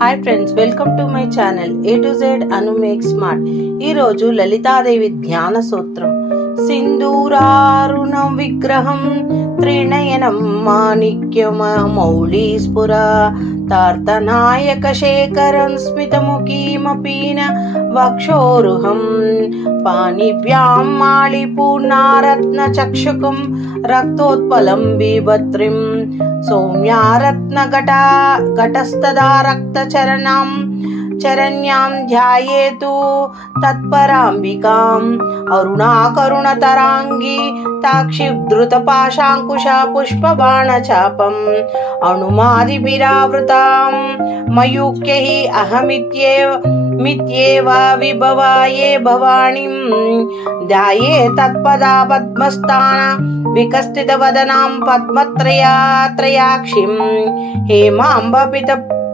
Hi friends, welcome to my channel A to Z Anu make smart. ఈరోజు లలితాదేవి ధ్యాన సూత్రం. సింధూరారుణం విగ్రహం త్రినయనం మాణిక్యమౌళీ స్ఫుర తార్తనాయక శేఖరం స్మితముఖీమపీన వక్షోరుహం పాణిభ్యాం మాళిపూర్ణారత్న చక్షుకం రక్తోత్పలం బీభత్రిం సౌమ్యారత్న ఘటస్తదా రక్తచరణం చరణ్యాం ధ్యాయేతు తత్పరాంబికాం అరుణాకరుణతరాంగి తాక్షిద్రుత పాశాంకుశ పుష్పబాణచాపం అణుమాదిభిరావృతాం మయూఖ్యైః అహమిత్యేవ విభవాయే భవాణిం ధ్యాయే తత్పదా పద్మస్థాన వికస్థిత వదనాం పద్మత్రయాక్షిం హేమాంబ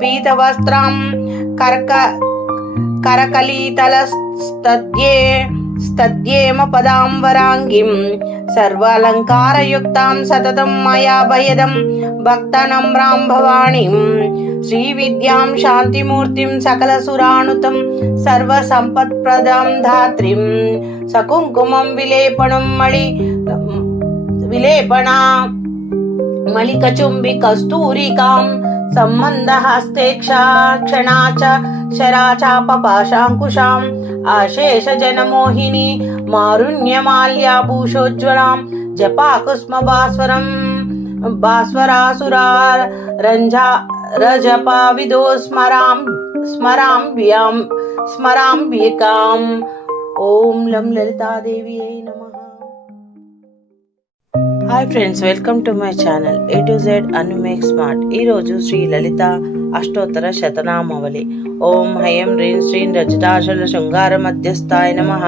పీతవస్త్రాం కరకలీతలస్తద్యేమ పదాంబరాంగిం సర్వాలంకారయుక్తాం సతతం మయా భయదం భక్తనమ్రాం భవాణిం శ్రీవిద్యాం శాంతిమూర్తిం సకలసురాణుతం సర్వసంపత్ప్రదాం ధాత్రిం సకుంకుమం విలేపణం మళికచుంబి కస్తూరికాం సంబంధహస్తే క్షణాచ శరాచాపపాశాంకుశాం ఆశేష జనమోహిని మారుణ్యమాల్యాభూషోజ్వలాం జపాకుస్మ భాస్వరాసురా రజపా విదో స్మరాంబికాం. ఓం లం లలితాదేవియై నమః. Hi friends, welcome to my channel A to Z Anu make smart. ఈరోజు శ్రీ లలిత అష్టోత్తర శతనామావళి. ఓం హైం హ్రీం శ్రీం రజతాచల శృంగార మధ్యస్థాయ నమః.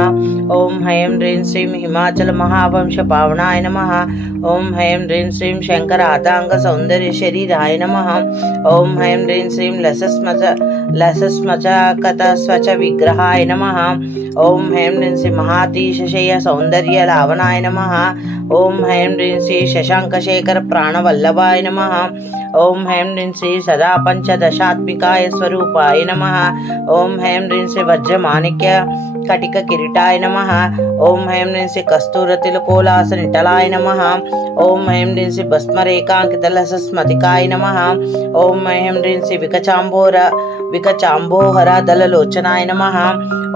ఓం హైం హ్రీం శ్రీం హిమాచల మహావంశ పావనాయ నమః. ఓం హైం హ్రీం శ్రీం శంకర ఆదాంగ సౌందర్య శరీరాయ నమః. ఓం హైం హ్రీం శ్రీం లసస్మచకత స్వచ విగ్రహాయ నమః. ఓం హైం హ్రీం శ్రీ మహాతీశయ సౌందర్య లావనాయ నమః. ఓం హైం హ్రీం శ్రీ శశాంకశేఖర ప్రాణవల్లభాయ నమః. ఓం హైం హ్రీం శ్రీ సదా పంచదశాత్మికాయ స్వరూపాయ నమః. ఓం హైం హ్రీం శ్రీ వజ్రమాణిక్య కటిక కిరీటాయ నమః. ఓం హైం హ్రీం శ్రీ కస్తూర తిలకోలాస నిటలాయ నమః. ఓం హైం హ్రీం శ్రీ భస్మరేఖాంకిత లసస్మతికాయ నమః. ఓం హైం హ్రీం శ్రీ వికచాంబోహర దళలోచనాయ నమః.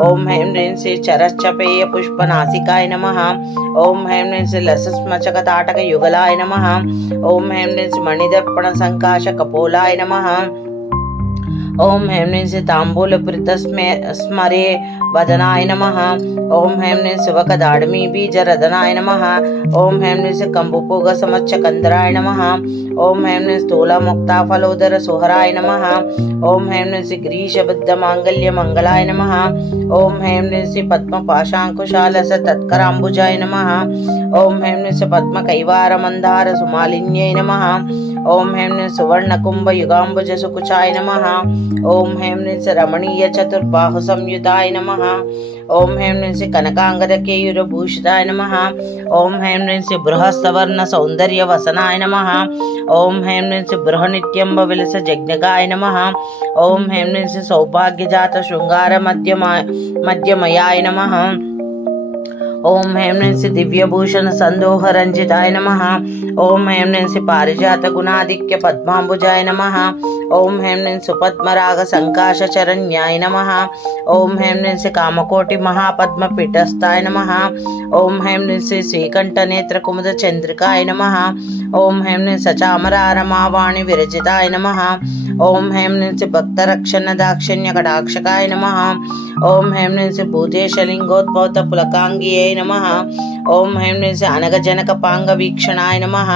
ఓం హైం హ్రీం శ్రీ చరశ్చపేయ పుష్పనాసికాయ నమః. ఓం హైం హ్రీం శ్రీ లసస్మచక తాటక యుగలాయ నమః. ఓం హైం హ్రీం శ్రీ మణిదర్పణ సంకాశ కపోలాయ నమః. ఓం హైం హ్రీం శ్రీ తాంబూలపృత స్మరే వదనాయ నమః. ఓం హైం హ్రీం శివక దాడమీ బీజరదనాయ నమః. ఓం హైం హ్రీం శ్రీ కంబుపోగ సమచ్చ కందరాయ నమః. ఓం హైం హ్రీం స్థూల ముక్తా ఫలోదర సుహరాయ నమః. ఓం హైం హ్రీం శ్రీ గిరీశబద్ధ మాంగళ్య మంగళాయ నమః. ఓం హైం హ్రీం శ్రీ పద్మ పాశాంకుశాలస తత్కరాంబుజాయ నమః. ఓం హైం హ్రీం శ్రీ పద్మ కైవార మందార సుమాలిన్యై నమః. ఓం హైం హ్రీం సువర్ణ కుంభ యుగాంబుజ సుకుచాయ నమః. ఓం హైం హ్రీం శ్రీ రమణీయ చతుర్బాహు సంయుతాయ నమః. ఓం హైం హ్రీం శ్రీ కనకాంగద కేయూర భూషితాయ నమః. ఓం హైం హ్రీం శ్రీ బృహస్తవర్ణ సౌందర్య వసనాయ నమః. ఓం హైం హ్రీం శ్రీ బృహనిత్యంబ విలస జజ్ఞగాయ నమః. ఓం హైం హ్రీం శ్రీ సౌభాగ్యజాత శృంగార మధ్యమయాయ నమః. ఓం హైం హ్రీం శ్రీ దివ్యభూషణ సందోహ రంజితాయ నమః. ఓం హైం హ్రీం శ్రీ పారిజాత గుణాధిక్య పద్మాంబుజాయ నమః. ఓం హైం హ్రీం సుపద్మరాగ సంకాశ చరణ్యాయ నమః. ఓం హైం హ్రీం శ్రీ కామకోటి మహాపద్మ పీఠస్థాయ నమః. ఓం హైం హ్రీం శ్రీ శ్రీకంఠ నేత్ర కుముద చంద్రికాయ నమః. ఓం హైం హ్రీం సచామరారమావాణి విరజితాయ నమః. ఓం హైం హ్రీం శ్రీ భక్తరక్షణ దాక్షిణ్య కటాక్షకాయ నమః. ఓం హైం హ్రీం శ్రీ భూతేశలింగోద్భవత పులకాంగియే నమః. ఓం హైం హ్రీం శ్రీ అనగజనక పాంగ వీక్షణాయ నమః.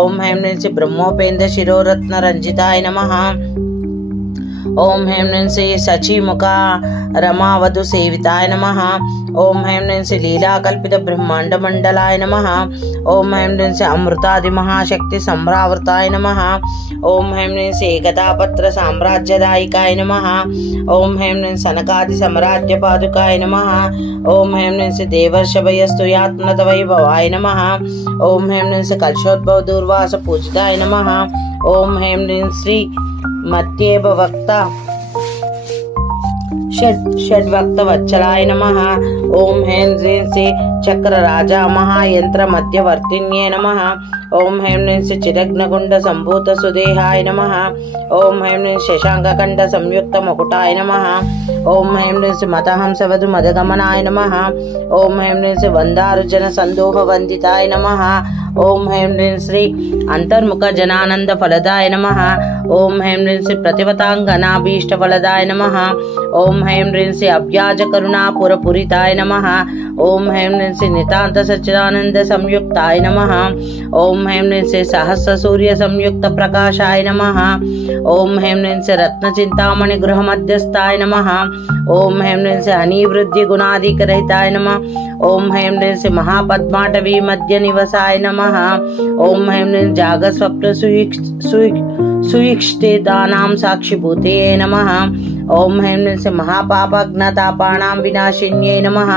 ఓం హైం హ్రీం శ్రీ బ్రహ్మోపేంద్ర శిరోరత్న రంజితాయ నమః. ఓం హైం హ్రీం శ్రీ సచీముఖ రమావధు సేవితాయ నమః. ఓం హైం హ్రీం శ్రీ లీలాకల్పిత బ్రహ్మాండ మండలాయ నమః. ఓం హైం హ్రీం శ్రీ అమృతాది మహాశక్తి సంభ్రావృతాయ నమః. ఓం హైం హ్రీం శ్రీ ఏకతాపత్ర సామ్రాజ్యదాయికాయ నమః. ఓం హైం హ్రీం సనకాది సామ్రాజ్య పాదుకాయ నమః. ఓం హైం హ్రీం శ్రీ దేవర్షభయస్తుయాత్మత వైభవాయ నమః. ఓం హైం హ్రీం శ్రీ కల్షోద్భవ దూర్వాస పూజితాయ నమః. ఓం హైం హ్రీం శ్రీ మధ్యేభ వక్త షడ్భక్త వత్సలాయ నమః. ఓం హ్రీం శ్రీం శ్రీ చక్ర రాజా మహాయంత్ర మధ్యవర్తిన్యే నమః. ఓం హ్రీం హ్రీం శ్రీ చిరగ్నగుండ సంభూత సుదేహాయ నమః. ఓం హ్రీం హ్రీం శశాంకకంఠ సంయుక్త ముకుటాయ నమః. ఓం హ్రీం హ్రీం శ్రీ మతహంసవధు మదగమనాయ నమః. ఓం హ్రీం హ్రీం శ్రీ వందారుజన సందోహ వందితాయ నమః. ఓం హ్రీం హ్రీం శ్రీ అంతర్ముఖ జనానంద ఫలదాయ నమః. ఓం హ్రీం హ్రీం శ్రీ ప్రతివతాంగనాభీష్ట ఫలదాయ నమః. ఓం హ్రీం హ్రీం శ్రీ అవ్యాజ కరుణాపురపురితాయ నమః. ఓం హ్రీం హ్రీం శ్రీ నితాంత సచ్చిదానంద సంయుక్తాయ నమః. ఓం హ్రీం హ్రీం శ్రీ సహస్ర సూర్య సంయుక్త ప్రకాశాయ నమః. ఓం హ్రీం హ్రీం శ్రీ రత్న చింతామణి గృహ మధ్యస్థాయ నమః. ఓం హ్రీం హ్రీం శ్రీ హనీవృద్ధి గుణాధికరహితాయ నమః. ఓం హ్రీం హ్రీం శ్రీ మహాపద్మాటవీ మధ్య నివసాయ నమః. ఓం హ్రీం హ్రీం జాగస్వప్న సుయిక్షితానాం సాక్షిభూతే నమః. ఓం హ్రీం హ్రీం శ్రీ మహాపాపఘ్నతాపానాం వినాశిన్యే నమః.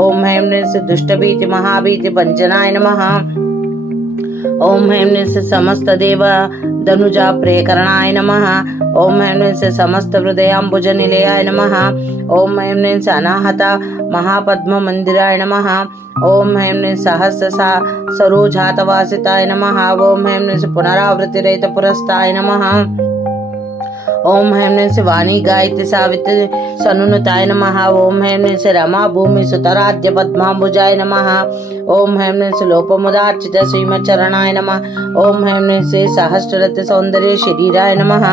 ఓం హ్రీం హ్రీం శ్రీ దుష్టభీతి మహాభీతి భంజనాయ నమః. ఓం హ్రీం హ్రీం శ్రీ సమస్త దేవ ధనుజా ప్రియకరణాయ నమః. ఓం హ్రీం హ్రీం శ్రీ సమస్త హృదయాంబుజ నిలయాయ నమః. ఓం హ్రీం హ్రీం శ్రీ అనాహత మహాపద్మ మందిరాయ నమః. ఓం హ్రీం హ్రీం సహస్ర సరోజాతవాసితాయ నమః. ఓం హ్రీం హ్రీం శ్రీ పునరావృతి రహిత పురస్తాయ నమః. ఓం హ్రీం హ్రీం శ్రీ వాణి గాయత్రి సావిత్రి సనునుతాయ నమః. ఓం హ్రీం హ్రీం శ్రీ రమా భూమి సుతరాధ్య పద్మాంబుజాయ నమః. ఓం హ్రీం హ్రీం శ్రీ లోపముదార్చిత శ్రీమచ్చరణాయ నమః. ఓం హ్రీం హ్రీం శ్రీ సహస్రరథ సౌందర్య శరీరాయ నమః.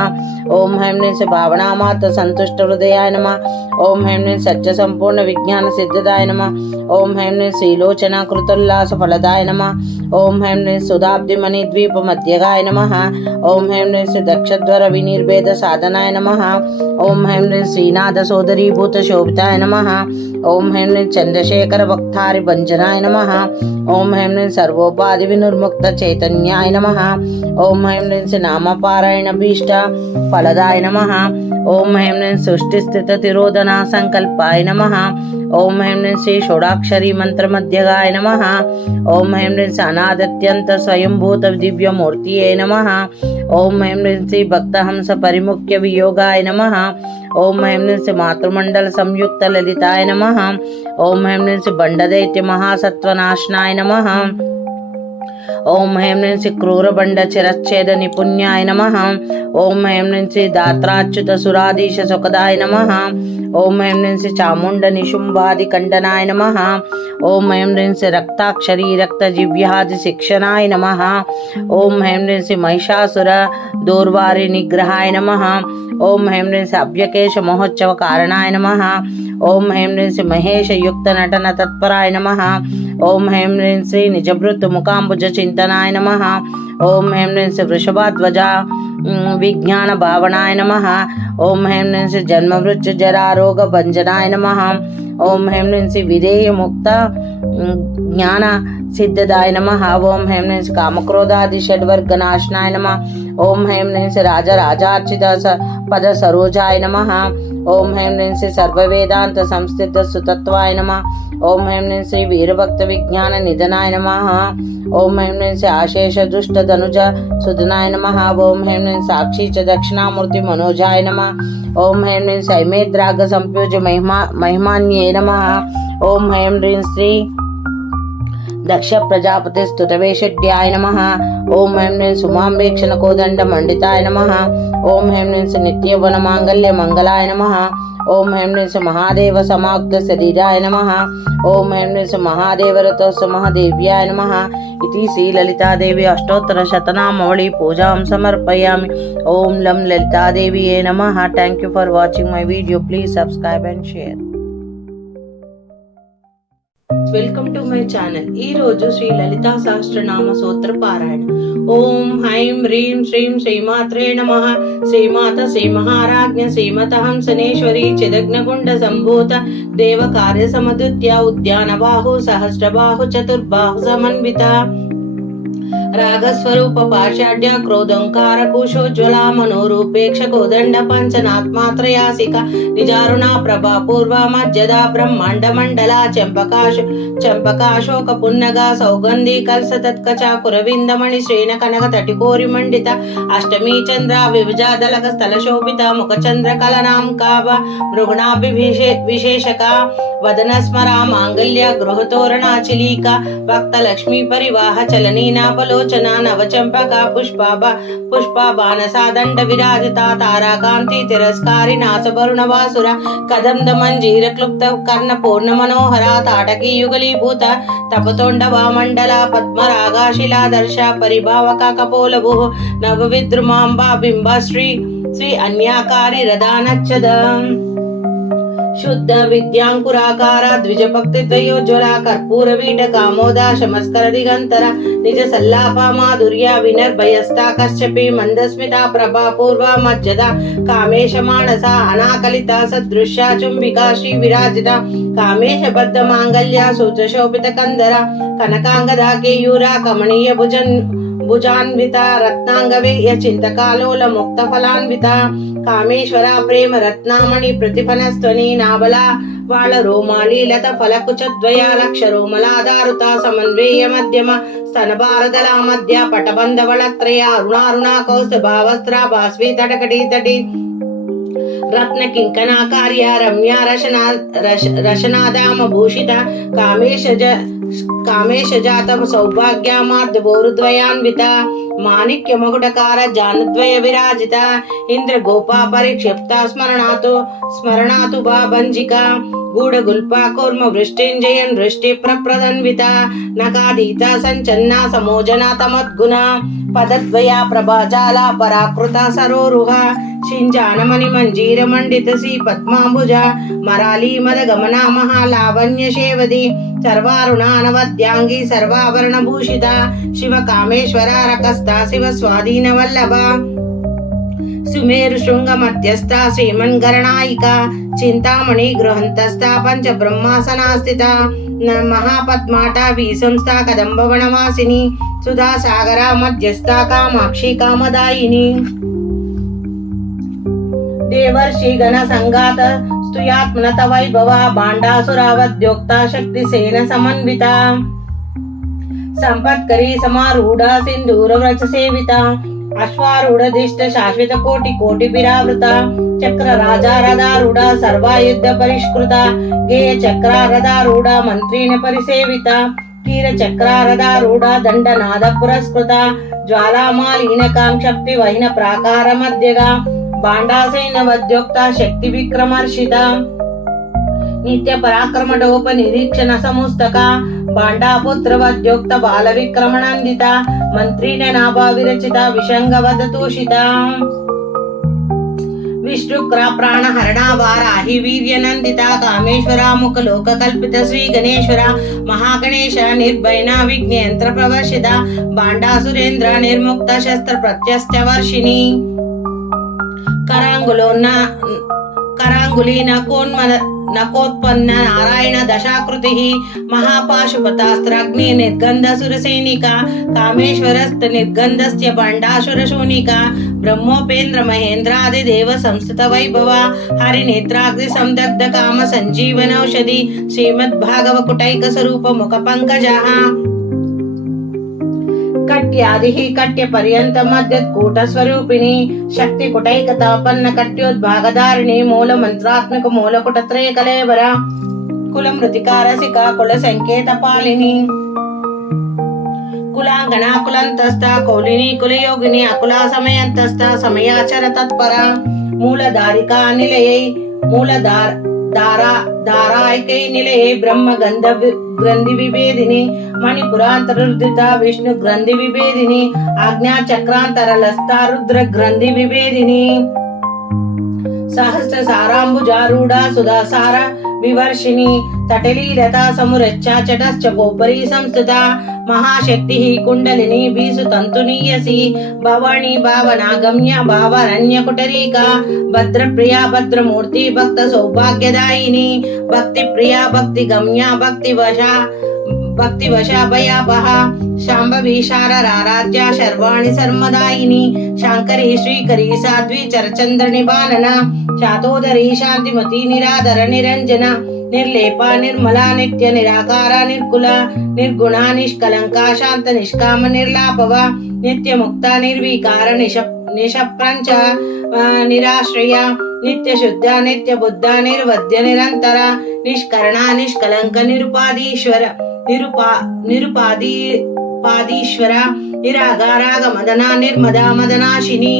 ఓం హ్రీం హ్రీం శ్రీ భావనామాత సంతుష్ట హృదయాయ నమః. ఓం హ్రీం హ్రీం సత్య సంపూర్ణ విజ్ఞాన సిద్ధదాయ నమః. ఓం హ్రీం హ్రీం శ్రీలోచన కృతోల్లాస ఫలదాయ నమః. ఓం హ్రీం హ్రీం సుధాబ్ది మణి ద్వీప మధ్యగాయ నమః. ఓం హ్రీం హ్రీం శ్రీ దక్షద్వర వినిర్భేద సాధనాయ నమః. ఓం హ్రీం హ్రీం శ్రీనాథ సోదరీభూత శోభితాయ నమః. ఓం హ్రీం హ్రీం చంద్రశేఖర భక్తారి భంజనాయ నమః. ఓం హ్రీం హ్రీం సర్వోపాధి వినుర్ముక్త చైతన్యాయ నమః. ఓం హ్రీం హ్రీం శ్రీ నామపారాయణ భీష్ట ఫలదాయ నమః. ఓం హ్రీం హ్రీం సృష్టి స్థిత తిరోధన సంకల్పాయ నమః. ఓం హ్రీం హ్రీం శ్రీ షోడాక్షరీ మంత్ర మధ్యగాయ నమః. ఓం హ్రీం హ్రీం శ్రీ అనాదత్యంత స్వయంభూత దివ్యమూర్తియే నమః. ఓం హ్రీం హ్రీం శ్రీ భక్తహంస పరిముఖ్య వియోగాయ నమః. ఓం హ్రీం హ్రీం శ్రీ మాతృమండల సంయుక్త లలితాయ నమః. ఓం హ్రీం హ్రీం శ్రీ బండదైత్య మహాసత్వనాశనాయ నమః. ఓం హ్రీం హ్రీం శ్రీ క్రూరబండ చిరచ్ఛేద నిపుణ్యాయ నమః. ఓం హ్రీం హ్రీం శ్రీ దాత్రాచ్యుత సురాధీశ సుఖదాయ నమః. ఓం హ్రీం హ్రీం శ్రీ చాముండ నిశుంభాది ఖండనాయ నమః. ఓం హ్రీం హ్రీం శ్రీ రక్తాక్షరీ రక్త జివ్యాది శిక్షణాయ నమః. ఓం హ్రీం హ్రీం శ్రీ మహిషాసుర దౌర్వారి నిగ్రహాయ నమః. ఓం హ్రీం హ్రీం శ్రీ అభ్యకేశ మహోత్సవ కారణాయ నమః. ఓం హ్రీం హ్రీం శ్రీ మహేష యుక్త నటన తత్పరాయ నమః. ఓం హ్రీం హ్రీం శ్రీ నిజభృత్ ముఖాంబుజ చింతనాయ నమః. ఓం హ్రీం హ్రీం శ్రీ వృషభాధ్వజ విజ్ఞాన భావనాయ నమః. ఓం హ్రీం హ్రీం శ్రీ జన్మమృత్యు జరారోగ భంజనాయ నమః. ఓం హ్రీం హ్రీం శ్రీ విధేయ ముక్త జ్ఞాన సిద్ధదాయ నమః. ఓం హ్రీం హ్రీం శ్రీ కామక్రోధాది షడ్వర్గ నాశనాయ నమః. ఓం హ్రీం హ్రీం శ్రీ రాజరాజార్చిత పద సరోజాయ నమః. ఓం హ్రీం హ్రీం శ్రీ సర్వవేదాంత సంస్థిత సుతత్వాయ నమః. ఓం హ్రీం హ్రీం శ్రీ వీరభక్త విజ్ఞాన నిధనాయ నమః. ఓం హ్రీం హ్రీం శ్రీ ఆశేష దుష్ట ధనుజ సుధనాయ నమః. ఓం హ్రీం హ్రీం సాక్షి చ దక్షిణామూర్తి మనోజాయ నమః. ఓం హ్రీం హ్రీం సైమేద్రాగ సంప్యోజ మహిమాన్యే నమః. ఓం హ్రీం హ్రీం శ్రీ దక్ష ప్రజాపతి స్తుతవేషడ్యాయ నమః. ఓం హ్రీం హ్రీం సుమాంబేక్షణ కోదండ మండితాయ నమః. ఓం హ్రీం హ్రీం శ్రీ నిత్యవన మాంగళ్య మంగళాయ నమః. ఓం హ్రీం హ్రీం శ్రీ మహాదేవ సమాప్త శరీరాయ నమః. ఓం హ్రీం హ్రీం శ్రీ మహాదేవరథోత్సవ మహాదేవ్యాయ నమః. इति श्री ललितादेवी अष्टोत्तर शतनामावली पूजां समर्पयामि. ओम लं ललितादेव्यै नमः. Thank you for watching my video. Please subscribe and share. Welcome to my channel. ఈ రోజు శ్రీ లలితా సహస్రనామ సూత్ర పారాయణ. ఓం హైం హ్రీం శ్రీం శ్రీమాత్రే నమః. శ్రీమాత శ్రీ మహారాజ్ఞ శ్రీమత హంసనేశ్వరి చిదగ్నగుండ సంభూత దేవ కార్య సమదుత్య ఉద్యాన బాహు సహస్రబాహు చతుర్బాహు సమన్విత రాగస్వరూప పాషాఢ్య క్రోధంకార కుశోజ్వల మనోరూపేక్ష కోదండ పంచనాత్మాత్రయాసిక నిజారుణ ప్రభా పూర్వ మధ్యదా బ్రహ్మాండ మండల చంపకాశోక పున్నగ సౌగంధి కల్స తత్కచాకురవిందమణి శ్రేణ కనక తటికోరి మండిత అష్టమి చంద్ర విభజాదలక స్థల శోభిత ముఖ చంద్ర కలనాం కావ మృగుణాభి విశేషక వదన స్మర మాంగళ్య గృహతోరణ చిలీక భక్త లక్ష్మీ పరివాహ చలనీనాపలోచన నవచంపక పుష్పాబాణసాదండ విరాజిత తారాకాంతి తిరస్కారి నాసభరుణ వాసుర కదంద మంజీర క్లుప్త కర్ణ పూర్ణ మనోహర తాటకీ యుగలీభూత తపతోండ వామండల పద్మరాగాశిలాదర్శ పరిభావక కపోలభు నవ విద్రుమాంబా బింబ శ్రీ అన్యాకారి రదానచ్చద శుద్ధ విద్యాంకురాకార ద్విజభక్తి త్వయోజ్వల కర్పూర వీట కామోద శమస్కర దిగంతర నిజ సల్లాప మాధుర్య వినర్భయస్తా కశ్యపి మందస్మిత ప్రభా పూర్వ మజ్జద కామేశ మానస అనాకలిత సదృశ్య చుంబికా శ్రీ విరాజిత కామేశ బద్ధ మాంగళ్య సూత్ర శోభిత కందర కనకాంగద కేయూర కమనీయ భుజాన్విత రత్నాంగవేయ చింతకాలోల ముక్త ఫలాన్విత కామేశ్వర ప్రేమ రత్నామణి ప్రతిఫనస్త్వని నాబల వాళ్ళ రోమాలీలత ఫలకుచద్వయ లక్ష రోమలాదారుత సమన్వేయ మధ్యమ స్తనభారదల మధ్య పటబంధవళత్రయ అరుణారుణ కౌస్తభావస్త్ర భాస్వీ తటకటి తటి రత్న కింకణాకార్య రమ్య రశనాదామ భూషిత కామేశ జాత సౌభాగ్యమార్ధబోరుద్వయాన్విత మాణిక్య మకుటకార జానద్వయ విరాజిత ఇంద్ర గోపా పరిక్షిప్త స్మరణాతు బాభంజిక గూఢగుల్పా కూర్మ వృష్టింజయన్ వృష్టి ప్రప్రదన్విత నకాదీత సంచన్న సమోజన తమద్గుణ పదద్వయ ప్రభాజాల పరాకృత సరోరుహ శింజానమణి మంజీర మండిత శ్రీ పద్మాంబుజ మరాళీ మద గమన మహాలావణ్య శేవది సర్వారుణానవద్యాంగి సర్వాభరణ భూషిత శివ కామేశ్వర రకస్థ శివ స్వాధీన వల్లభ సుమేరు శృంగ మధ్యస్థ శ్రీమన్గరణాయిక చింతామణి గృహంతస్థ పంచ బ్రహ్మాసనాస్థిత మహాపద్మాట వీసంస్థ కదంబవనవాసిని సుధా సాగర మధ్యస్థ కామాక్షి కామదాయిని దేవర్షి గణ సంగాత స్తుయాత్మనత వైభవ బాండాసురావద్యోక్త శక్తి సేన సమన్విత సంపత్కరీ సమారూఢ సింధూర వ్రత సేవిత అశ్వారూఢ దిష్ట శాశ్వత కోటి పిరావృత చక్ర రాజారథారూఢ సర్వాయుద్ధ పరిష్కృత గేయ చక్రారథారూఢ మంత్రిణ పరిసేవిత కీర చక్రారథారూఢ దండనాద పురస్కృత జ్వాలామాలీనకాం శక్తి వహిన ప్రాకార మధ్యగా బాండాసైన వద్యోక్త శక్తి విక్రమర్షిత నిత్య పరాక్రమ డోప నిరీక్షణ సముస్తక బాండాపుత్ర వద్యోక్త బాల విక్రమణందిత మంత్రిణ నాభా విరచిత విషంగవదతూషిత విష్ణుక్ర ప్రాణహరణ వారాహి వీర్యనందిత కామేశ్వర ముఖ లోక కల్పిత శ్రీ గణేశ్వర మహాగణేశ నిర్భయన విఘ్నేంద్ర ప్రవర్షిత బాండాసురేంద్ర నిర్ముక్త శస్త్ర ప్రత్యస్త వర్షిణి కరాంగులి నకోత్పన్న నారాయణ దశాకృతి మహాపాశుపతాస్త్రాగ్ని నిర్గంధ సురసైనిక కామేశ్వరస్త నిర్గంధస్య బండాసుర శూనిక బ్రహ్మోపేంద్ర మహేంద్రాది దేవ సంస్థిత వైభవ హరినేత్రాగ్ని సందగ్ధ కామ సంజీవనౌషధి శ్రీమద్ భాగవ కుటైక స్వరూప ముఖ పంకజ కట్యాది కట్య పర్యంత మధ్య కూట స్వరూపిణి శక్తి కుటైక తాపన్న కట్యోద్భాగధారిణి మూల మంత్రాత్మక మూల కుటత్రయ కలేవర కుల మృతికారసిక కుల సంకేత పాలిని కులాంగనా కులంతస్థ కౌలిని కులయోగిని అకులా సమయంతస్థ సమయాచర తత్పర మూలధారికా నిలయై దారాయికై నిలయే బ్రహ్మ గ్రంథి విభేదిని మణిపురాంతరుద్ధిత విష్ణు గ్రంథి విభేదిని ఆజ్ఞా చక్రాంతర లస్తా రుద్ర గ్రంథి విభేదిని సహస్ర సారాంబుజారూఢ సుధాసార వివర్షిణి తటలీలతా సమురచ్చ చటశ్చ గోపరీ సంస్థిత మహాశక్తి కుండలిని బీసు తంతునీయసి భవాణి భావనాగమ్య భావరణ్య కుటరీక భద్రప్రియా భద్రమూర్తి భక్త సౌభాగ్యదాయిని భక్తి ప్రియా భక్తి గమ్య భక్తి వశ भक्तिवशाभयापः शाम्भवी शारराराध्या शर्वाणि सर्वदायिनी शाङ्करी श्रीकरी साध्वी चरचन्द्रनिबालना शातोदरी शान्तिमती निराधर निरञ्जना निर्लेपा निर्मला नित्य निराकारा निर्कुला निर्गुणा निष्कलंका शांत निष्काम निर्लापवा नित्य मुक्ता निर्विकार निशप्रंच निराश्रया नित्य शुद्धा नित्य बुद्धा निर्वद्य निरंतरा निष्करणा निष्कलंक निरुपादीश्वरा निरागाराग मदना निर्मदा मदनाशिनी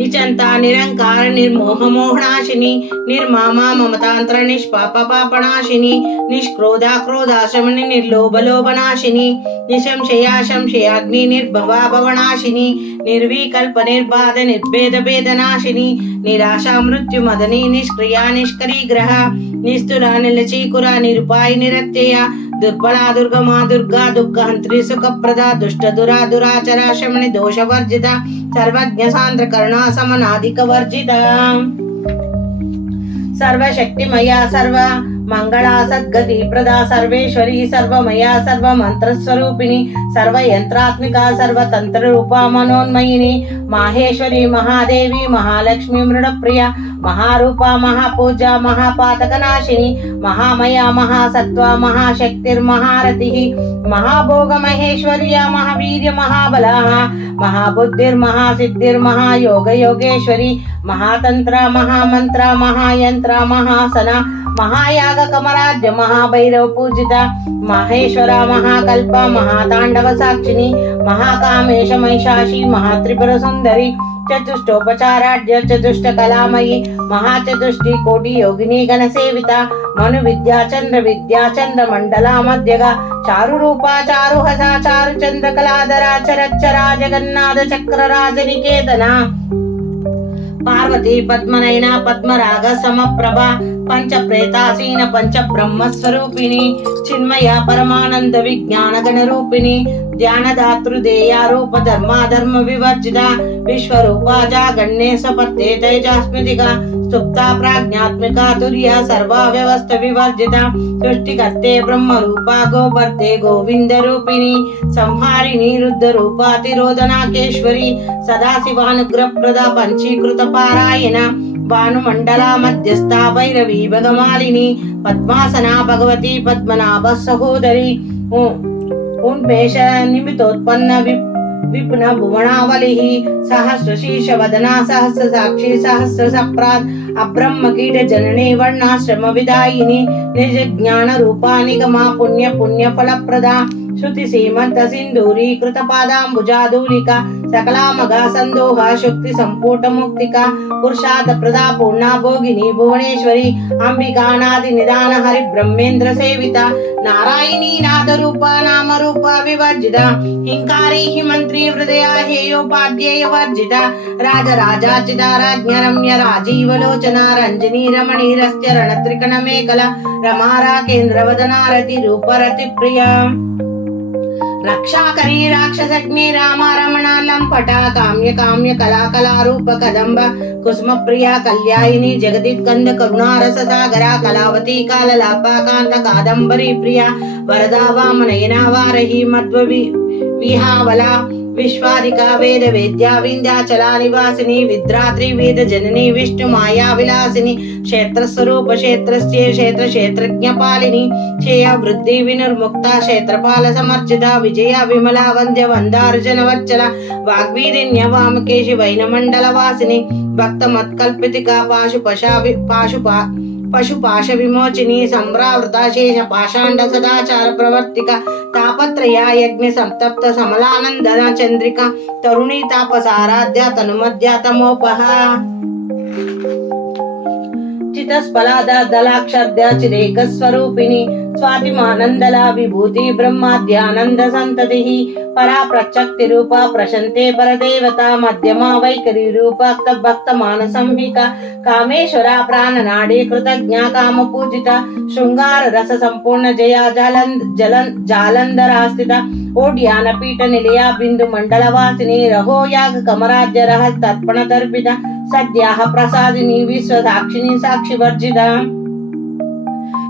निचंता निरंकार निर्मोह मोहनाशिनी निर्मामा ममतांत्र निष्पाप पापनाशिनी निष्क्रोधा क्रोधाशमनि निर्लोभ लोभनाशिनी निशंशया संशयाग्नि निर्भवा भवनाशिनी निर्विकल्प निर्बाध निर्भेद भेदनाशिनी निराशा मृत्यु मदनी निष्क्रिया निष्करी ग्रह निस्तुरा निलचीकुरा निरुपाय निरत्यया दुर्बला दुर्गमा दुर्गा दुःखहंत्री सुखप्रदा दुष्ट दुरा दुराचरा शमनि दोषवर्जिता सर्वज्ञ सान्द्र करुणा समनाधिक वर्जिता सर्वशक्तिमया सर्व मंगला सद्गति प्रदा सर्वेश्वरी सर्वमया सर्व मंत्र स्वरूपिणी सर्व यंत्रात्मिका सर्वतंत्र रूपा मनोन्मयिनी माहेश्वरी महादेवी महालक्ष्मी मृडप्रिया महारूपा महापूजा महापातकनाशिनी महामया महासत्वा महाशक्तिर्महारतिः महाभोग महेश्वर्या महावीर्य महाबला महाबुद्धिर्महासिद्धिर्महायोग योगेश्वरी महातंत्र महामंत्र महायंत्र महासना महायाग कमराज्य महाभैरव पूजिता माहेश्वरा महाकल्प महातांडव साक्षिणी महाकामेश महिषाशी महात्रिपुर सुंदरी चतुष्टोपचाराढ्य चतुष्ट कलामयी महाचतुष्टि कोटि योगिनी गण सेविता मनु विद्याचंद्र मंडला मध्यगा चारु रूपा चारुहसा चारु चंद्र कलाधरा चरच्चरा जगन्नाथ चक्र राजनिकेतना पार्वती पद्मनयना पद्मराग समप्रभा पंच प्रेतासीन पंच ब्रह्म स्वरूपिणी चिन्मया परमानंद विज्ञान गण रूपिणी ध्यान दातृदेया रूप धर्म विवर्जिता विश्वरूपा जागण्ये सपत्ते तेजस्मितिका सुप्ता प्राज्ञात्मिका तुर्या सर्वा व्यवस्थ विवर्जिता सृष्टिकर्ते ब्रह्म रूपा गोवर्ते गोविंद रूपिणी संहारिणी रुद्र रूपा तिरोधनाकेश्वरी सदाशिवानुग्रह प्रदा पंचीकृत पारायण भानुमंडला मध्यस्था भैरवी भगमालिनी पद्मासना भगवती पद्मनाभ सहोदरी उन्मेष निमित्तोत्पन्न विपुन भुवनावलिः सहस्र शीर्ष वदना सहस्र साक्षी सहस्र सप्रात अब्रह्म कीट जननी वर्णाश्रम विदायिनी निज ज्ञान रूपा निगमा पुण्य पुण्य फलप्रदा श्रुति सीमंत सिंदूरी कृत पादांबुजाधूलिका सकलामगा संदोहा शुक्ति संपूर्ण मुक्तिका पुरुषार्थ प्रदा पूर्णा भोगिनी भुवनेश्वरी अंबिकानादि निदान हरि ब्रह्मेंद्र सेविता नारायणी नाद रूपा नाम रूपा विवर्जिता हिंकारी हिमंत्री हृदया हेयोपाध्येय वर्जिता राजराजाचिता राज्ञ रम्य राजीव लोचना रंजनी रमणी रस्य रणत्रिकण मेखला रमा राकेन्द्र वदना रति रूप रति प्रिया रक्षाकरी राक्षसग्नि रामा रमणा लंपटा काम्य काम्य कला कला रूप कदंब कुसुम प्रिया कल्यायिनी जगदित्कंद करुणा रस सागरा कलावती काललापा कांत कादंबरी प्रिया वरदा वामनयना वारही मध्व विहावला विश्वादिका वेद वेद्या विंध्याचला निवासिनी विद्रात्री वेद जननी विष्णु माया विलासिनी क्षेत्र स्वरूप क्षेत्रस्य क्षेत्र क्षेत्रज्ञ पालिनी क्षेय वृद्धि विनिर्मुक्ता क्षेत्रपाल समर्चिता विजया विमला वंद्य वंदार्जन वच्चला वाग्वीदिन्य वामकेशि वैनमंडल वासिनी भक्त मत्कल्पितिका पशुपाश विमोचिनी सम्रावृता शेष पाषांड सदाचार प्रवर्तिका तापत्रया यज्ञ संतप्त समलानंदना चंद्रिका तरुणी तापसाराध्या तनुमध्या तमोपहा चितस्फलादा दलाक्षर्ध्या चिरेक स्वरूपिणी स्वातिमानंदला विभूति ब्रह्माद्यानंद संततिः परा प्रचक्ति रूपा प्रशंते परदेवता मध्यमा वैखरी रूपा भक्त मानसंहिका कामेश्वरा प्राणनाडी कृतज्ञा काम पूजिता शृंगार रस संपूर्ण जया जालंधरा स्थिता ओड्यान पीठ निलया बिंदु मंडल वासिनी रहो याग कमराज्य रहस तर्पण तर्पिता सद्याः प्रसादिनी विश्व साक्षिणी साक्षी वर्जिता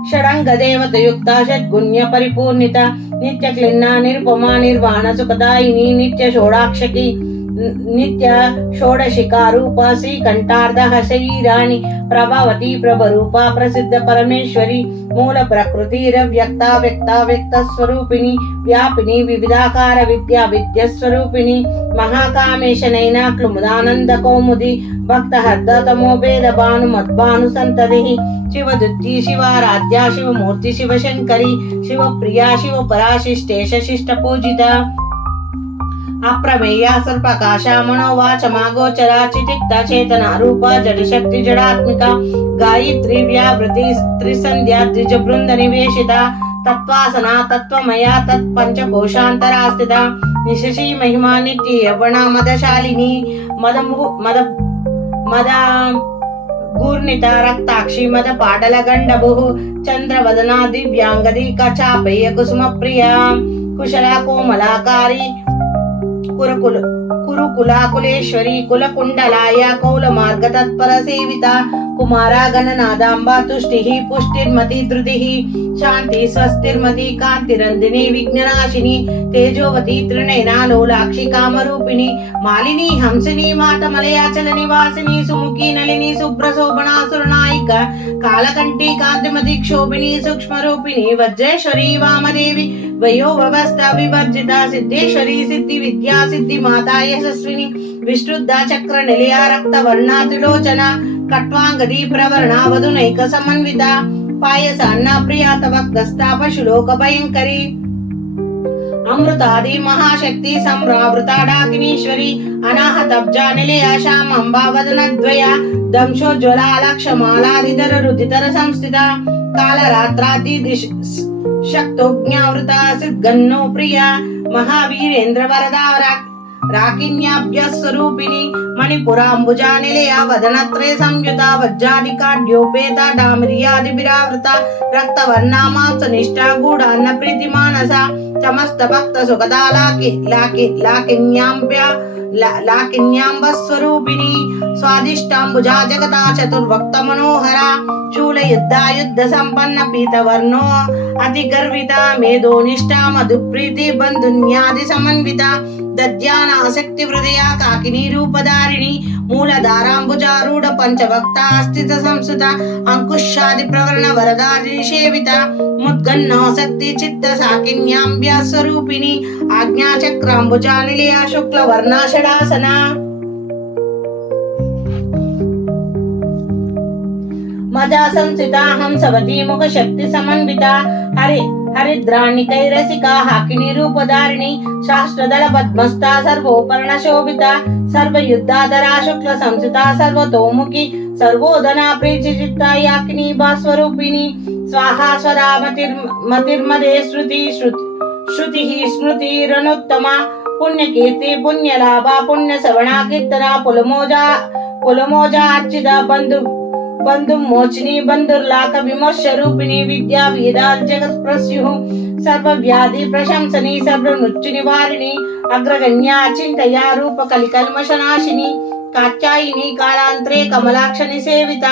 షడంగదేవతయుక్త షడ్గుణ్య పరిపూర్ణిత నిత్య క్లిన్న నిరుపమా నిర్వాణ సుఖదాయిని నిత్య షోడాక్షకి నిత్య షోడశికా రూప శ్రీకంఠార్ధ శరీరాణి ప్రభావతి ప్రభరూప ప్రసిద్ధ పరమేశ్వరి మూల ప్రకృతిరవ్యక్త వ్యక్త వ్యక్త స్వరూపిణి వ్యాపిని వివిధాకార విద్యా విద్య స్వరూపిణి మహాకామేశనైన క్లుముదానంద కౌముది భక్త హర్దతమో భేద భాను మద్భాను సంతతి శివదుత్తి శివారాధ్య శివమూర్తి శివశంకరి శివప్రియా శివపరాశిష్టేశ శిష్ట పూజిత అప్రమేయ సర్పకాశ మనోవాచమా గోచర చితిక్త చేతన రూప జడశక్తి జడాత్మిక గాయత్రి వ్యావృతి త్రిసంధ్యా ద్విజ బృంద నివేశిత తత్వాసన తత్వమయ తత్ పంచకోశాంతరా స్థిత నిశశి మహిమా నిత్య యవ్వన మదశాలిని మద గూర్ణిత రక్తాక్షి మద పాటల గండభు చంద్రవదనా దివ్యాంగది కచాపేయ కుసుమ ప్రియ కుశల కోమలాకారి కురుకులాకులేశ్వరి కులకుండలాయ కౌల మార్గ తత్పర సేవిత కుమారా గణనాదాంబా తుష్టి పుష్టిర్మతి ధృతి శాంతి స్వస్తిర్మతి కాంతిరందిని విఘ్ననాశిని తేజోవతి త్రినయనా లోలాక్షి కామరూపిణి మాలిని హంసిని మాత మలయాచల నివాసిని సుముఖి నళిని శుభ్ర శోభనాసురనాయిక కాలకంఠి కాంతిమతి క్షోభిని సూక్ష్మరూపిణి వజ్రేశ్వరి వామదేవి వయో వ్యవస్థ వివర్జిత సిద్ధేశ్వరి సిద్ధి విద్యా సిద్ధి మాతా యశస్విని విశ్రుద్ధ చక్ర నిలయ రక్త వర్ణ త్రిలోచన కట్వాంగది ప్రవర్ణ వధునైక సమన్విత పాయస అన్న ప్రియాత వక్తస్థ పశులోక భయంకరి అమృతాది మహాశక్తి సంభ్రావృత డాకినీశ్వరి అనాహతబ్జా నిలయ శ్యామంబా వదనద్వయ దంశోజ్వల లక్షమాలాదిధర రుదితర సంస్థిత కాలరాత్రాది శక్తోజ్ఞావృత సిద్గన్నో ప్రియ మహావీరేంద్ర వరదా రాకిన్యాభ్య స్వరూపిణి మణిపురాంబుజా నిలయ వదనత్రయ సంయుత వజ్రాదికాడ్యోపేత డామిర్యాదిభిరావృత రక్తవర్ణా మాంసనిష్ట గూఢాన్న ప్రీతి మానస సమస్త భక్త సుఖదా లాకిన్యాంబ స్వరూపిణి స్వాదిష్టాంబుజా జగదా చతుర్వక్త మనోహర శూల యుద్ధ సంపన్న పీతవర్ణో అతి గర్విత మేధోనిష్ట మధు ప్రీతి బంధున్యాది సమన్విత దద్యానాసక్తి హృదయ కాకిని రూపధారిణి మూలధారాంబుజారూఢ పంచభక్త స్థిత సంసుత అంకుశాది ప్రవరణ వరదారిణి సేవిత ముద్గన్నాసక్తి చిత్త సాకిన్యాంబ్య స్వరూపిణి ఆజ్ఞాచక్రాంబుజా నిలయ శుక్ల వర్ణాషడాసన మజా సంసిత హంసవతి ముఖ శక్తి సమన్విత హరిద్రాణికైరసికా హాకిని రూపధారిణి శాస్త్రదళ పద్మస్థ సర్వోపరణ శోభిత సర్వయుద్ధాధరా శుక్ల సంసిత సర్వతోముఖి సర్వోదనా ప్రీతి చిత్త యాకిని భాస్వరూపిణి స్వాహా స్వరా మతిర్మదే శృతి స్మృతిరనుత్తమ పుణ్యకీర్తి పుణ్యలాభ పుణ్య శ్రవణ కీర్తన పులమోజా అర్చిత బంధు మోచిని బంధుర్లాక విమర్శ రూపిణి విద్యా వేదాల్ జగత్ప్రస్యు సర్వ వ్యాధి ప్రశంసని సర్వ నృత్య నివారిణి అగ్రగణ్య చింతయ రూప కలికల్మషనాశిని కాత్యాయిని కాళాంత్రే కమలాక్షని సేవిత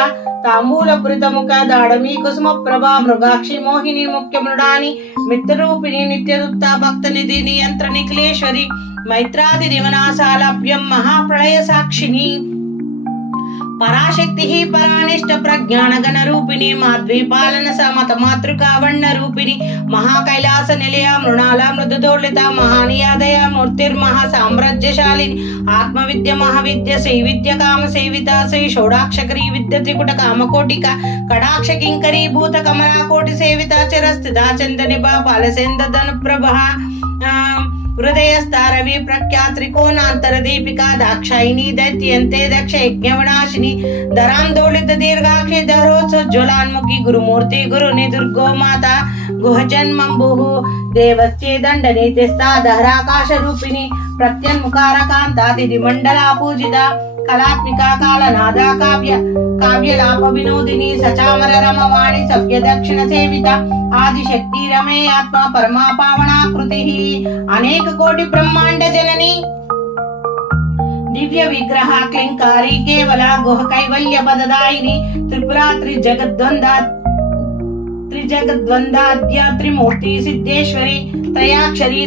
తాంబూల పురితముఖ దాడమి కుసుమ ప్రభా మృగాక్షి మోహిని ముఖ్య మృడాని మిత్రరూపిణి నిత్యదుప్త భక్త నిధి నియంత్ర నిఖిలేశ్వరి మైత్రాది నివనాశాలభ్యం మహాప్రళయ సాక్షిని పరాశక్తి పరానిష్ట ప్రజ్ఞాన గణ రూపిణి మాధ్వీ పాలన సమత మాతృకా వర్ణ రూపిణి మహాకైలాస నిలయ మృణాల మృదుదోళిత మహానియాదయ మూర్తిర్మహా సామ్రాజ్యశాలిని ఆత్మ విద్య మహావిద్య శ్రీ విద్య కామ సేవిత శ్రీ షోడాక్షకరీ విద్య త్రికుట కామకోటిక కడాక్ష కింకరీ భూత కమలా కోటి సేవిత చిరస్థిత చందనిభ పాలసేంద్ర ధను ప్రభ హృదయస్థారవి ప్రఖ్యా త్రికోణాంతర దీపికా దాక్షాయిని దైత్యంతే దక్ష యజ్ఞవినాశిని ధరాందోళిత దీర్ఘాక్షి ధరోత్సజ్వలాన్ముఖి గురుమూర్తి గురుని దుర్గో మాత గుహజన్మంబు దేవస్యే దండనీతిస్థా దహరాకాశ రూపిణి ప్రత్యన్ముఖారకాంతాతిథి మండలా పూజిత కళాత్మిక కాళనాద కావ్యలాప వినోదిని సచామర రమవాణి సవ్య దక్షిణ సేవిత ఆదిశక్తి రమే ఆత్మ పరమా పావనాకృతి అనేక కోటి బ్రహ్మాండ జనని దివ్య విగ్రహ క్లింకారి కేవల గుహ కైవల్య పదదాయిని త్రిపురా త్రిజగద్వంద त्रिजगद्वन्द्वाद्या त्रिमूर्ति सिद्धेश्वरी त्रयाक्षरी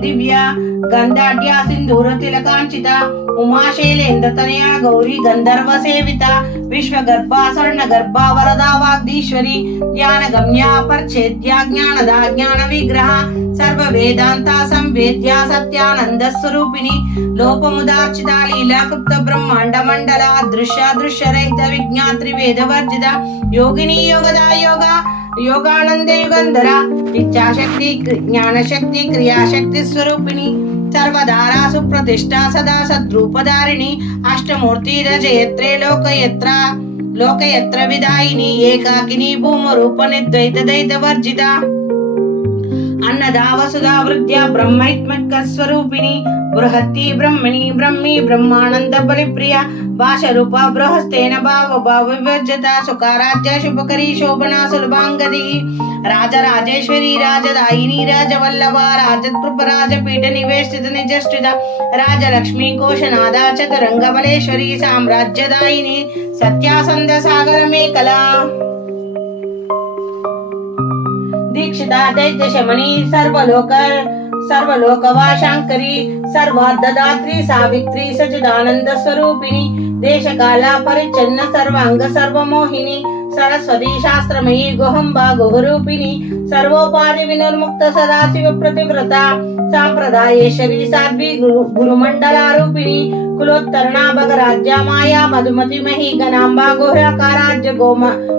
दिव्या गंधाढ्या सिंधूर तिलकांचिता उमाशैलेन्द्रतनया गौरी गंधर्व सेविता विश्वगर्भा स्वर्णगर्भा वरदा वाग्दीश्वरी ज्ञानगम्या परच्छेद्या ज्ञानदा ज्ञान विग्रह सर्व वेदांता संवेद्या सत्यानंद स्वरूपिणी लोपमुदार्चिता लीला गुप्त ब्रह्मांड मंडला दृश्य रहित विज्ञात्री वेद वर्जिता योगिनी योगदा योगानंद युगंधरा इच्छाशक्ति ज्ञानशक्ति क्रियाशक्ति स्वरूपिणी सर्वधारा सुप्रतिष्ठा सदा सद्रूपधारिणी अष्टमूर्ति रजयत्रे लोकयत्र विदायिनी एकाकिनी भूमरूप निर्द्वैत दैत वर्जिता अन्नदा वसुधा वृद्ध्या ब्रह्मैत्मिक स्वरूपिणी बृहत्ती ब्रह्मणी ब्रह्मी ब्रह्मानंद बलिप्रिया भाषरूपा बृहस्तेन भाव विवर्जता सुखाराज्य शुभकरी शोभना सुलभांगदी राजराजेश्वरी राजदायिनी राजवल्लभा राजत्कृप राजपीठ निवेशित निजष्टिता राजलक्ष्मी कोशनादा चतुरंग बलेश्वरी साम्राज्यदायिनी सत्यासंद सागर मेखला दीक्षिता दैत्य शमनी सर्वलोकवाशांकरी सर्वादात्री सावित्री सचिदानंद स्वरूपिणी देशकाला परिच्छन्न सर्वांग सर्वमोहिनी सरस्वती शास्त्रमयी गोहंबा गोहरूपिणी सर्वोपाधि विनिर्मुक्त सदाशिव प्रतिव्रता सांप्रदायेश्वरी साध्वी गुरुमंडलारूपिणी कुलोत्तरणा भगराज्या माया मधुमती मही गणांबा गोहकाराज्य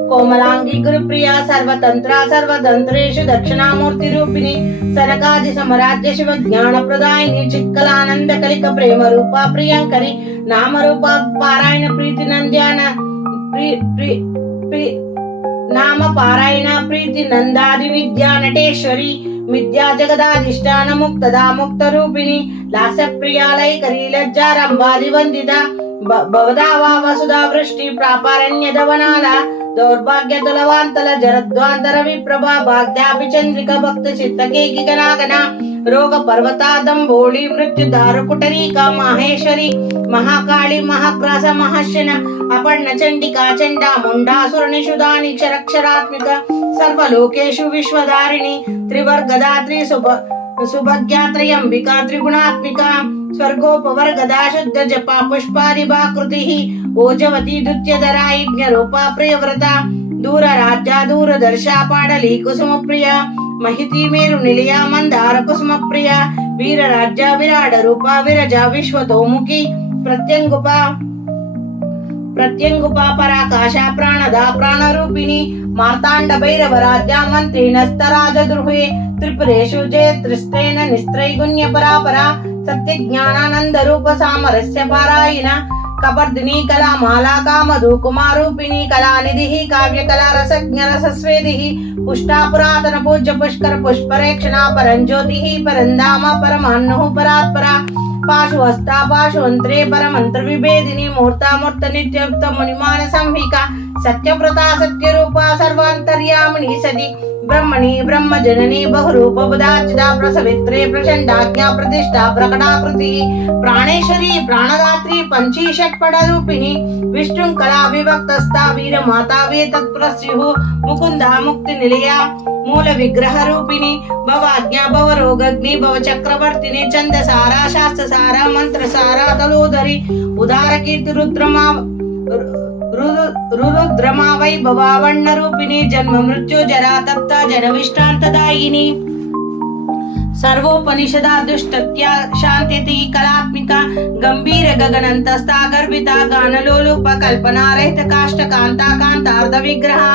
कोमलांगी गुरुप्रिया सर्वतंत्रा सर्वतंत्रेषु दक्षिणामूर्ति रूपिणी सरकादि समराज्य शिव ज्ञान प्रदायिनी चित्कलानंद कलिक प्रेम रूपा प्रियंकरी नाम रूपा पारायण प्रीति नंद्यान नाम पारायण प्रीति नंदादि विद्या नटेश्वरी विद्या जगदाधिष्ठान मुक्तदा मुक्त रूपिणी लास्य प्रियालय करी लज्जारंभादि वंदिता भवदावा वसुधा वृष्टि प्रापारण्य दवनाला दौर्भाग्य तुलवांतल जरद्वांतर विप्रभा भाग्यापि चंद्रिका भक्त चित्तके गगना रोग पर्वता दंभोळी मृत्यु दारुकुटरीका माहेश्वरी महाकाली महाग्रास महाशना अपर्ण चंडिका चंडा मुंडासुरनिषुधानि क्षरक्षरात्मिका सर्वलोकेषु विश्वधारिणी त्रिवर्गदात्री सुभग्या त्रयंबिका त्रिगुणात्मिका स्वर्गोपवर्गदा शुद्ध जपा पुष्पादिभाकृतिः ओजवती द्वितीयधरा यज्ञ रूपा प्रियव्रता दूर राज्या दूरदर्शा पाडली कुसुम प्रिया महिती मेरु निलया मंदार कुसुम प्रिया वीर राज्या विराट रूपा विरजा विश्वतोमुखी प्रत्यंगुपा पराकाशा प्राणदा प्राणरूपिणी मार्तांड भैरव राज्या मंत्री नस्तराज द्रुहे त्रिपुरेषु जय त्रिस्तेन निस्त्रैगुण्य परापरा सत्य ज्ञानानंद रूप सामरस्य पारायण कपर्दिनी कला माला कामधु कुमारूपिणी कला निधि काव्य कला रसज्ञ रसस्वेदि पुष्टा पुरातन पूज्य पुष्कर पुष्परेक्षणा परंज्योति परंधाम परमान्नु परात्परा पाशुहस्ता पाशुअंत्रे परमंत्र विभेदिनी मूर्ता मूर्त नित्युक्त मुनिमान संहिका सत्यव्रता सत्य रूपा सर्वांतर्यामिनी सदी ब्रह्मणी ब्रह्म जननी बहुरूप बुधाचिदा प्रसवित्रे प्रचंडाज्ञा प्रतिष्ठा प्रकटाकृति प्राणेश्वरी प्राणदात्री पंची षट्पटरूपिणी विष्णुकला विभक्तस्था वीर माता वे तत्प्रस्युः मुकुंदा मुक्ति निलया मूल विग्रह रूपिणी भवाज्ञा भवरोगग्नि भव चक्रवर्तिनी छंदसारा शास्त्रसारा मंत्रसारा तलोदरी उदार कीर्ति रुद्रमा वैभवा वर्ण रूपिणी जन्म मृत्यु जरा तप्ता जन विश्रांतदायिनी सर्वोपनिषदा दुष्टत्या शांति कलात्मिका गंभीर गगनंतस्था गर्भिता गानलोलुप कल्पना रहित काष्ठ कांता कांतार्ध विग्रह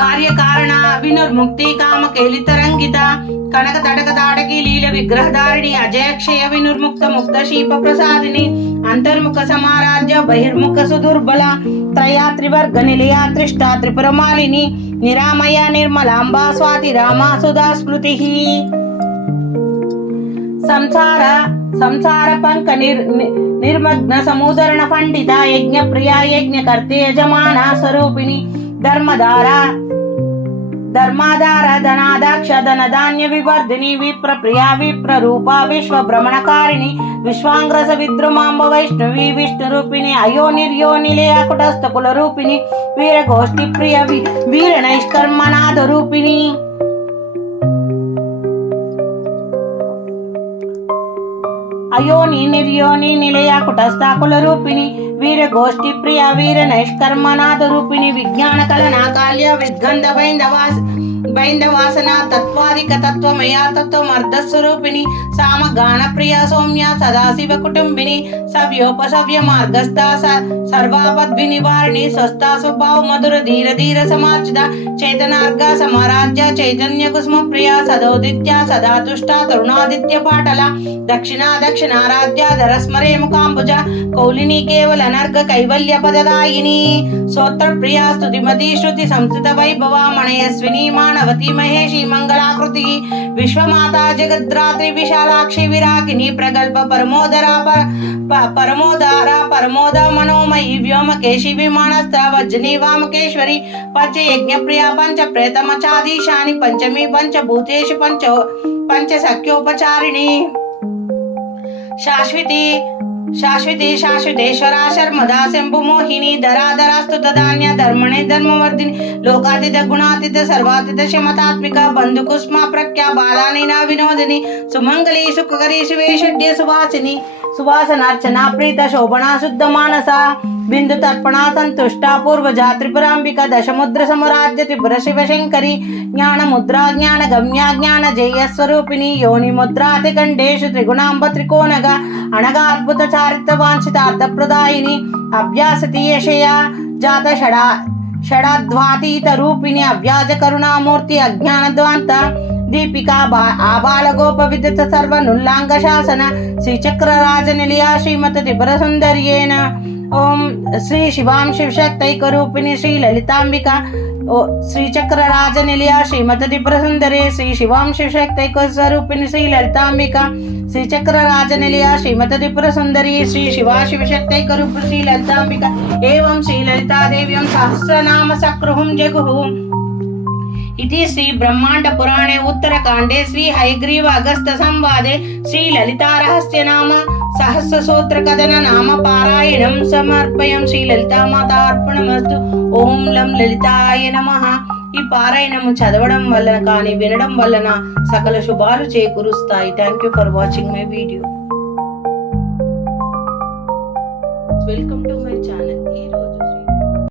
कार्य कारणा विनुर्मुक्ति काम केली तरंगिता कनक तडक ताडकी लील विग्रह धारिणी अजय क्षय विनुर्मुक्त मुक्त शीप प्रसादिनी अंतर्मुख समाराज्य बहिर्मुख सुदुर्बला त्रया त्रिवर्ग निलया त्रिष्टा त्रिपुरमालिनी निरामया निर्मलांबा स्वाति रामा सुधा स्मृतिः संसार पंक निर्मग्न समुदरण पंडिता यज्ञ प्रिया यज्ञ कर्ते यजमाना स्वरूपिणी ధర్మాధార ధనాదాక్ష ధన ధాన్య వివర్ధిని విప్ర ప్రియా విప్ర రూప విశ్వ భ్రమణకారిణి విశ్వాంగ్రస విద్రుమాంబ వైష్ణవి విష్ణు రూపిణి అయో నిర్యో నిలయ కుటస్థ కుల రూపిణి వీర గోష్ఠి ప్రియ వీర నైష్కర్మనాథ రూపిణి అయోని నిర్యోని నిలయ కుటస్థాకుల రూపిణి వీర గోష్ఠి ప్రియ వీర నైష్కర్మనాథ రూపిణి విజ్ఞాన కలనా కాళ్య విద్గంధ బైందవాసన తత్వాధిక తత్వమయా తత్వమర్ధస్వరూపిణి సామ గాన ప్రియ సౌమ్య సదాశివ కుటుంబిని సవ్యోపసవ్య మార్గస్థ సర్వాపద్వి నివారిణి స్వస్థా స్వభావ మధుర ధీర ధీర సమార్జిత చేతనార్గ సమారాజ్య చైతన్య కుసుమ ప్రియ సదోదిత్య సదా తుష్ట తరుణాదిత్య పాటల దక్షిణారాధ్య ధరస్మరే ముఖాంబుజ కౌలిని కేవల నర్గ కైవల్య పదదాయిని స్తోత్ర ప్రియ స్తుతిమతి శృతి సంస్థిత వైభవ మణయస్విని మానవతి మహేషి మంగళాకృతి విశ్వమాత జగద్రాత్రి విశాలాక్షి విరాగిని ప్రగల్భ పరమోదార మనోమయి వ్యోమకేశి విమానస్త్ర వజ్ని వామకేశ్వరి పంచయజ్ఞ ప్రియ పంచ ప్రేతమచాదీశాని పంచమి పంచభూతేషు పంచ సఖ్యోపచారిణి శాశ్వతేశ్వరా శర్మదా శంభు మోహిని ధరాధరాస్తు ధాన్య ధర్మణే ధర్మవర్ధిని లోకాతీత గుణాతీత సర్వాతీత శమతాత్మిక బంధు కుస్మ ప్రఖ్యా బాలానినా వినోదిని సుమంగళి సుఖకరి శివేషడ్య సువాసిని సువాసనార్చనా ప్రీత శోభనా శుద్ధ మానస బిందు తర్పణా సంతుష్టా పూర్వజా త్రిపురాంబిక దశముద్ర సమరాజ్య త్రిపుర శివశంకరి జ్ఞాన ముద్రా జ్ఞాన గమ్యా జ్ఞాన జయస్వరూపిణి యోని ముద్రాతి కండేషు త్రిగుణాంబ త్రికోణగ అనగా అద్భుత చారిత్ర వాంఛితార్థ ప్రదాయిని అభ్యాసతి యశయ జాత షడాద్వాతీత రూపిణి అవ్యాజ కరుణామూర్తి అజ్ఞాన ధ్వాంత దీపికా ఆబాల గోప విదిత సర్వ నుల్లాంగ శాసన శ్రీచక్ర రాజ నిలయా శ్రీమత త్రిపుర సుందర్యేన ఓం శ్రీ శివాం శివశక్తైక రూపిణి శ్రీ లలితాంబిక శ్రీచక్ర రాజ నిలయ శ్రీమత త్రిపుర సుందరి శ్రీ శివాం శివశక్తైక స్వరూపిణి శ్రీ లలితాంబిక శ్రీచక్ర రాజ నిలయ శ్రీమత త్రిపుర సుందరి శ్రీ శివా శివశక్తైక రూప శ్రీ లలితాంబిక ఏవం శ్రీ లలితాదేవ్యం సహస్రనామ సక్రుహం జగుః इति श्री ब्रह्मांड पुराणे उत्तरकांडे श्री हयग्रीव अगस्त्य संवादे श्री ललिता रहस्य नाम सहस्र सूत्र कथन नाम पारायणं समर्पयं श्री ललिता माता अर्पणमस्तु ओम లం లలితాయ నమః. ఈ పారాయణము చదవడం వలన కానీ వినడం వలన సకల శుభాలు చేకూరుస్తాయి. Thank you for watching my video. Welcome to my channel.